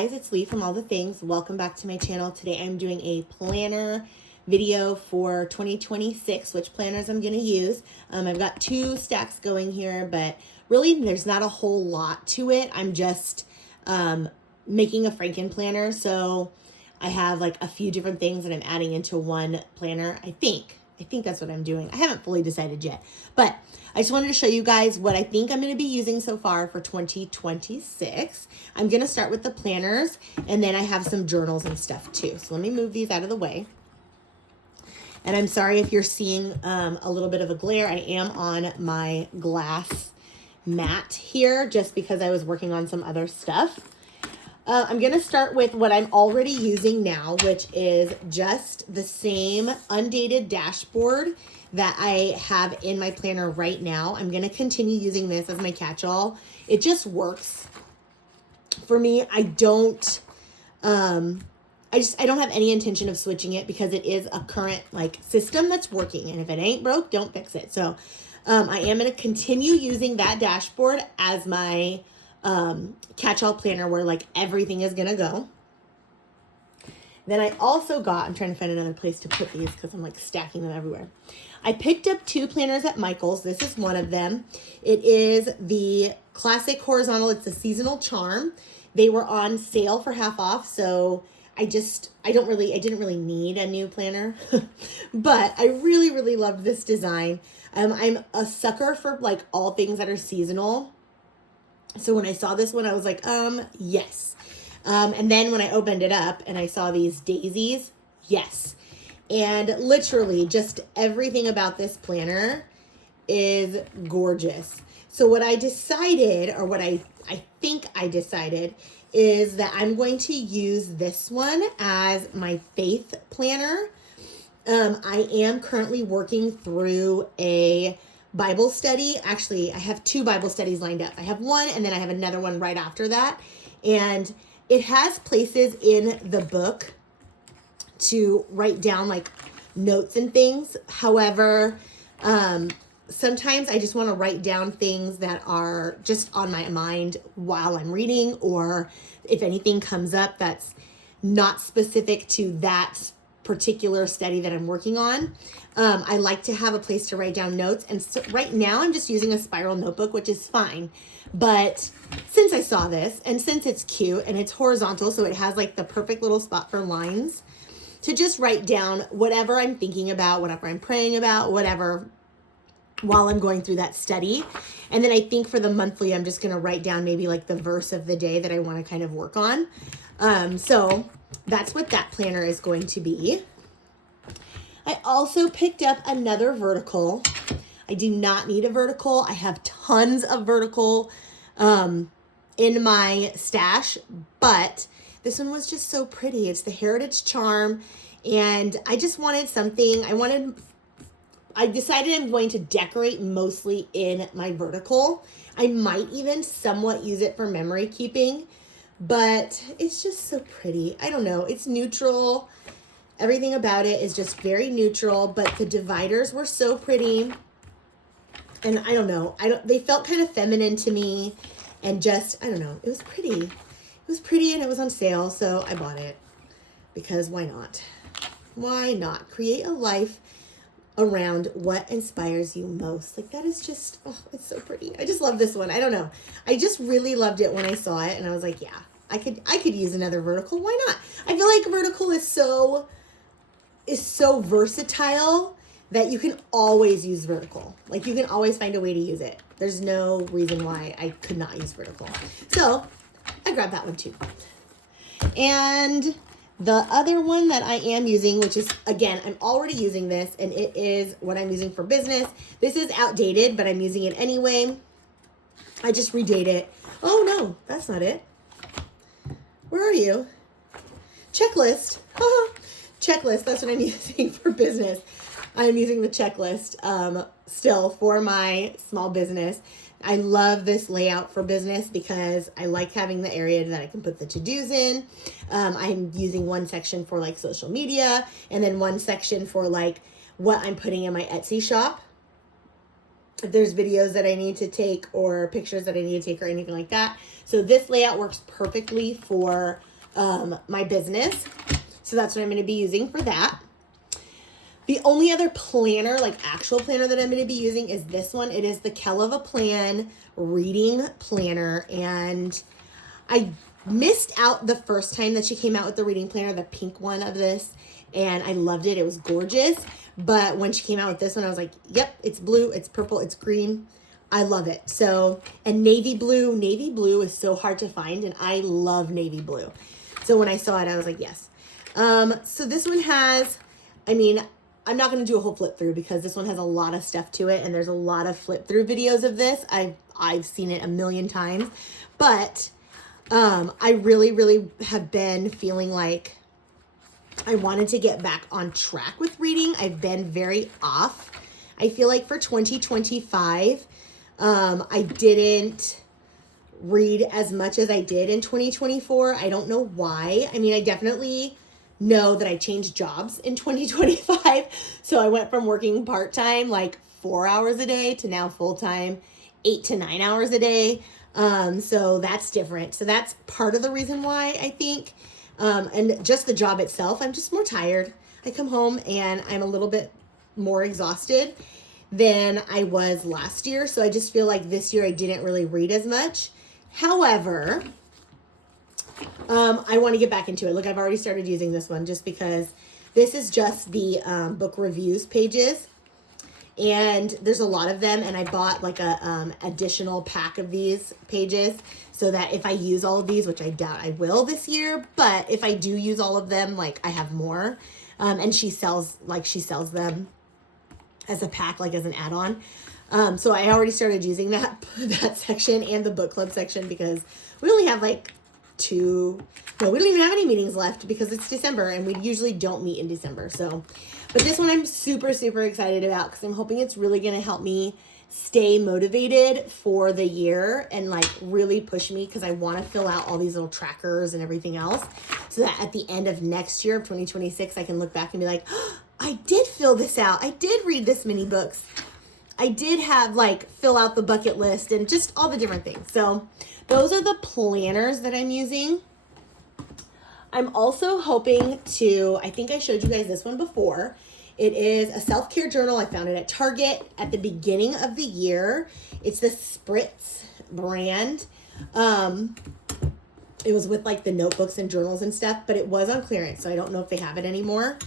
guys, it's Lee from All the Things. Welcome back to my channel. Today I'm doing a planner video for 2026, which planners I'm going to use. I've got two stacks going here, but really there's not a whole lot to it. I'm just making a Frankenplanner, so I have like a few different things that I'm adding into one planner. I think that's what I'm doing. I haven't fully decided yet, but I just wanted to show you guys what I think I'm going to be using so far for 2026. I'm going to start with the planners, and then I have some journals and stuff too. So let me move these out of the way. And I'm sorry if you're seeing a little bit of a glare. I am on my glass mat here just because I was working on some other stuff. I'm going to start with what I'm already using now, which is just the same undated dashboard that I have in my planner right now. I'm going to continue using this as my catch-all. It just works for me. I don't have any intention of switching it because it is a current like system that's working. And if it ain't broke, don't fix it. So I am going to continue using that dashboard as my catch-all planner where like everything is going to go. Then I also got, I'm trying to find another place to put these because I'm like stacking them everywhere. I picked up two planners at Michael's. This is one of them. It is the classic horizontal. It's a seasonal charm. They were on sale for half off. So I didn't really need a new planner, but I really, really loved this design. I'm a sucker for like all things that are seasonal. So when I saw this one, I was like, yes. And then when I opened it up and I saw these daisies, yes. And literally just everything about this planner is gorgeous. So what I decided, or what I think I decided, is that I'm going to use this one as my faith planner. I am currently working through a Bible study. Actually, I have two Bible studies lined up. I have one and then I have another one right after that. And it has places in the book to write down like notes and things. However, sometimes I just want to write down things that are just on my mind while I'm reading, or if anything comes up that's not specific to that particular study that I'm working on. I like to have a place to write down notes. And so right now I'm just using a spiral notebook, which is fine. But since I saw this, and since it's cute and it's horizontal, so it has like the perfect little spot for lines to just write down whatever I'm thinking about, whatever I'm praying about, whatever, while I'm going through that study. And then I think for the monthly, I'm just going to write down maybe like the verse of the day that I want to kind of work on. So that's what that planner is going to be. I also picked up another vertical. I do not need a vertical. I have tons of vertical in my stash, but this one was just so pretty. It's the Heritage Charm, and I just wanted something. I decided I'm going to decorate mostly in my vertical. I might even somewhat use it for memory keeping, but it's just so pretty. I don't know. It's neutral. Everything about it is just very neutral, but the dividers were so pretty. And I don't know. They felt kind of feminine to me, and just, I don't know. It was pretty. It was pretty and it was on sale, so I bought it because why not? Why not? Create a life around what inspires you most. Like that is just, oh, it's so pretty. I just love this one. I don't know. I just really loved it when I saw it, and I was like, yeah, I could use another vertical. Why not? I feel like vertical is so versatile that you can always use vertical. Like you can always find a way to use it. There's no reason why I could not use vertical. So I grabbed that one too. And the other one that I am using, which is, again, I'm already using this, and it is what I'm using for business. This is outdated, but I'm using it anyway. I just redate it. Oh no, that's not it. Where are you? Checklist. Checklist, that's what I'm using for business. I'm using the checklist still for my small business. I love this layout for business because I like having the area that I can put the to-dos in. I'm using one section for like social media, and then one section for like what I'm putting in my Etsy shop. If there's videos that I need to take or pictures that I need to take or anything like that. So this layout works perfectly for my business. So that's what I'm going to be using for that. The only other planner, like actual planner that I'm going to be using is this one. It is the Kell of a Plan reading planner. And I missed out the first time that she came out with the reading planner, the pink one of this. And I loved it. It was gorgeous. But when she came out with this one, I was like, yep, it's blue, it's purple, it's green. I love it. So, and navy blue is so hard to find. And I love navy blue. So when I saw it, I was like, yes. So this one has, I mean, I'm not going to do a whole flip through because this one has a lot of stuff to it and there's a lot of flip through videos of this. I've seen it a million times, but I really have been feeling like I wanted to get back on track with reading. I've been very off. I feel like for 2025, I didn't read as much as I did in 2024. I don't know why. I mean, I definitely know that I changed jobs in 2025. So I went from working part-time, like 4 hours a day, to now full-time, 8 to 9 hours a day. So that's different. So that's part of the reason why I think, and just the job itself, I'm just more tired. I come home and I'm a little bit more exhausted than I was last year. So I just feel like this year I didn't really read as much. However, I want to get back into it. Look, I've already started using this one just because this is just the book reviews pages. And there's a lot of them. And I bought like a additional pack of these pages so that if I use all of these, which I doubt I will this year, but if I do use all of them, like I have more. And she sells them as a pack, like as an add-on. So I already started using that section and the book club section because we only have like we don't even have any meetings left because it's December and we usually don't meet in December. So, but this one I'm super excited about because I'm hoping it's really going to help me stay motivated for the year and like really push me because I want to fill out all these little trackers and everything else so that at the end of next year of 2026, I can look back and be like, oh, I did fill this out. I did read this many books. I did have like fill out the bucket list and just all the different things. So those are the planners that I'm using. I'm also hoping to, I think I showed you guys this one before. It is a self-care journal. I found it at Target at the beginning of the year. It's the Spritz brand. It was with like the notebooks and journals and stuff, but it was on clearance. So I don't know if they have it anymore.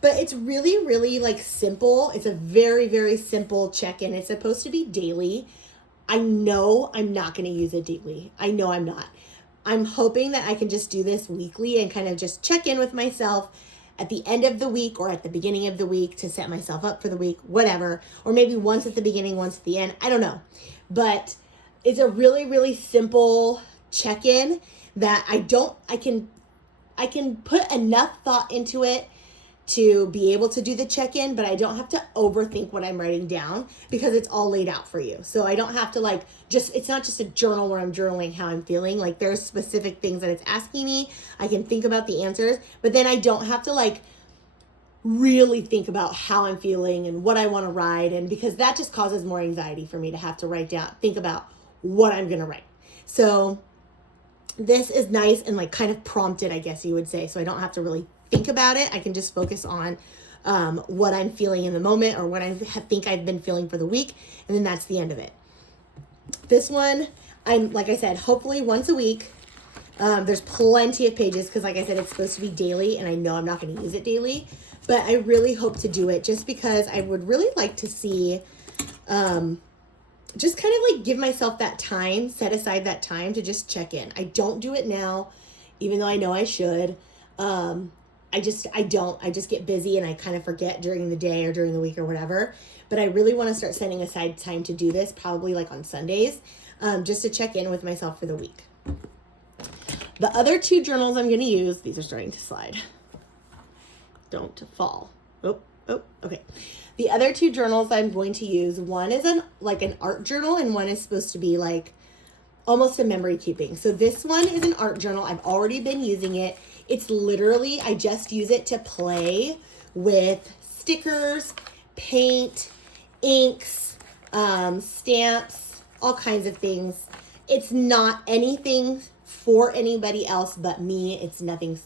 But it's really like simple. It's a very simple check-in. It's supposed to be daily. I know I'm not going to use it daily. I know I'm not. I'm hoping that I can just do this weekly and kind of just check in with myself at the end of the week or at the beginning of the week to set myself up for the week, whatever. Or maybe once at the beginning, once at the end. I don't know. But it's a really simple check-in that I can put enough thought into it to be able to do the check-in, but I don't have to overthink what I'm writing down because it's all laid out for you. So I don't have to like it's not just a journal where I'm journaling how I'm feeling. Like there's specific things that it's asking me. I can think about the answers, but then I don't have to like really think about how I'm feeling and what I want to write. And because that just causes more anxiety for me to have to write down, think about what I'm going to write. So this is nice and like kind of prompted, I guess you would say. So I don't have to really think about it. I can just focus on what I'm feeling in the moment or what I think I've been feeling for the week. And then that's the end of it. This one, like I said, hopefully once a week. There's plenty of pages because like I said, it's supposed to be daily and I know I'm not going to use it daily, but I really hope to do it just because I would really like to see, just kind of like give myself that time, set aside that time to just check in. I don't do it now, even though I know I should. I just get busy and I kind of forget during the day or during the week or whatever. But I really want to start setting aside time to do this, probably like on Sundays, just to check in with myself for the week. The other two journals I'm going to use, these are starting to slide. Don't fall. Oh, okay. The other two journals I'm going to use, one is an art journal and one is supposed to be like almost a memory keeping. So this one is an art journal. I've already been using it. It's literally, I just use it to play with stickers, paint, inks, stamps, all kinds of things. It's not anything for anybody else but me. It's nothing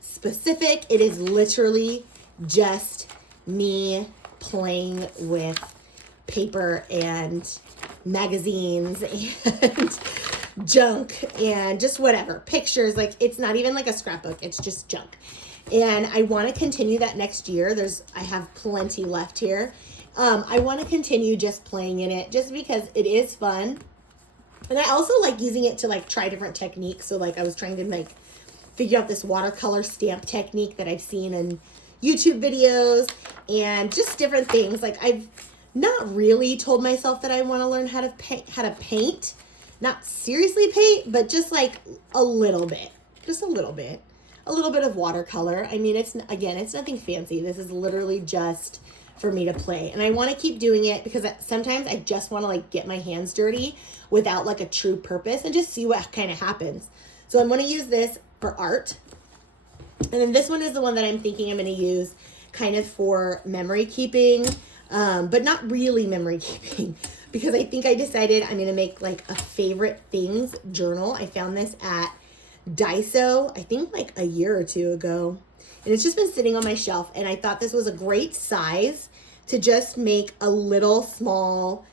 specific. It is literally just me playing with paper and magazines and junk and just whatever, pictures. Like, it's not even like a scrapbook, it's just junk. And I want to continue that next year. I have plenty left here. I want to continue just playing in it just because it is fun. And I also like using it to like try different techniques. So like I was trying to like figure out this watercolor stamp technique that I've seen in YouTube videos and just different things. Like, I've not really told myself that I want to learn how to paint, not seriously paint, but just like a little bit of watercolor. I mean, it's nothing fancy. This is literally just for me to play. And I want to keep doing it because sometimes I just want to like get my hands dirty without like a true purpose and just see what kind of happens. So I'm going to use this for art. And then this one is the one that I'm thinking I'm going to use kind of for memory keeping, but not really memory keeping, because I think I decided I'm going to make like a favorite things journal. I found this at Daiso, I think like a year or two ago. And it's just been sitting on my shelf. And I thought this was a great size to just make a little small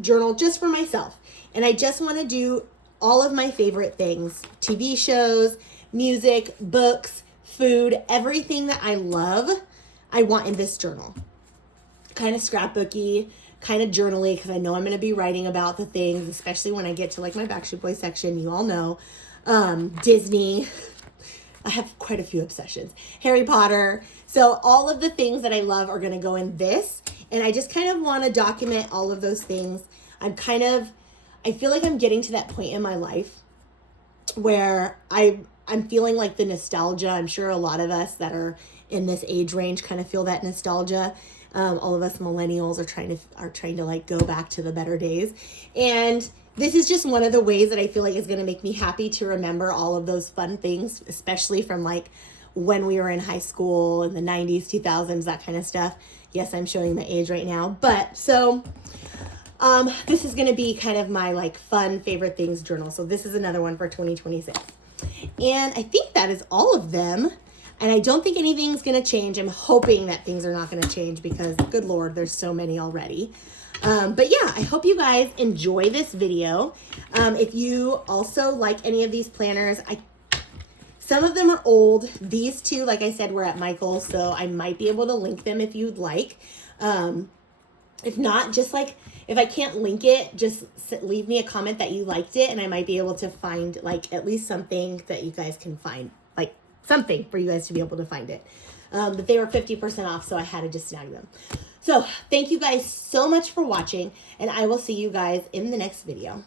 journal just for myself. And I just want to do all of my favorite things, TV shows, music, books, food, everything that I love, I want in this journal. Kind of scrapbooky, kind of journaly, because I know I'm going to be writing about the things, especially when I get to like my Backstreet Boys section. You all know. Disney. I have quite a few obsessions. Harry Potter. So all of the things that I love are going to go in this. And I just kind of want to document all of those things. I feel like I'm getting to that point in my life where I'm feeling like the nostalgia. I'm sure a lot of us that are in this age range kind of feel that nostalgia. All of us millennials are trying to like go back to the better days. And this is just one of the ways that I feel like is going to make me happy to remember all of those fun things, especially from like when we were in high school in the 90s, 2000s, that kind of stuff. Yes, I'm showing my age right now. But so this is going to be kind of my like fun favorite things journal. So this is another one for 2026. And I think that is all of them. And I don't think anything's going to change. I'm hoping that things are not going to change because, good Lord, there's so many already. But yeah, I hope you guys enjoy this video. If you also like any of these planners, some of them are old. These two, like I said, were at Michael's, so I might be able to link them if you'd like. If not, just like, if I can't link it, just leave me a comment that you liked it, and I might be able to find like at least something that you guys can find, like something for you guys to be able to find it. But they were 50% off, so I had to just snag them. So thank you guys so much for watching, and I will see you guys in the next video.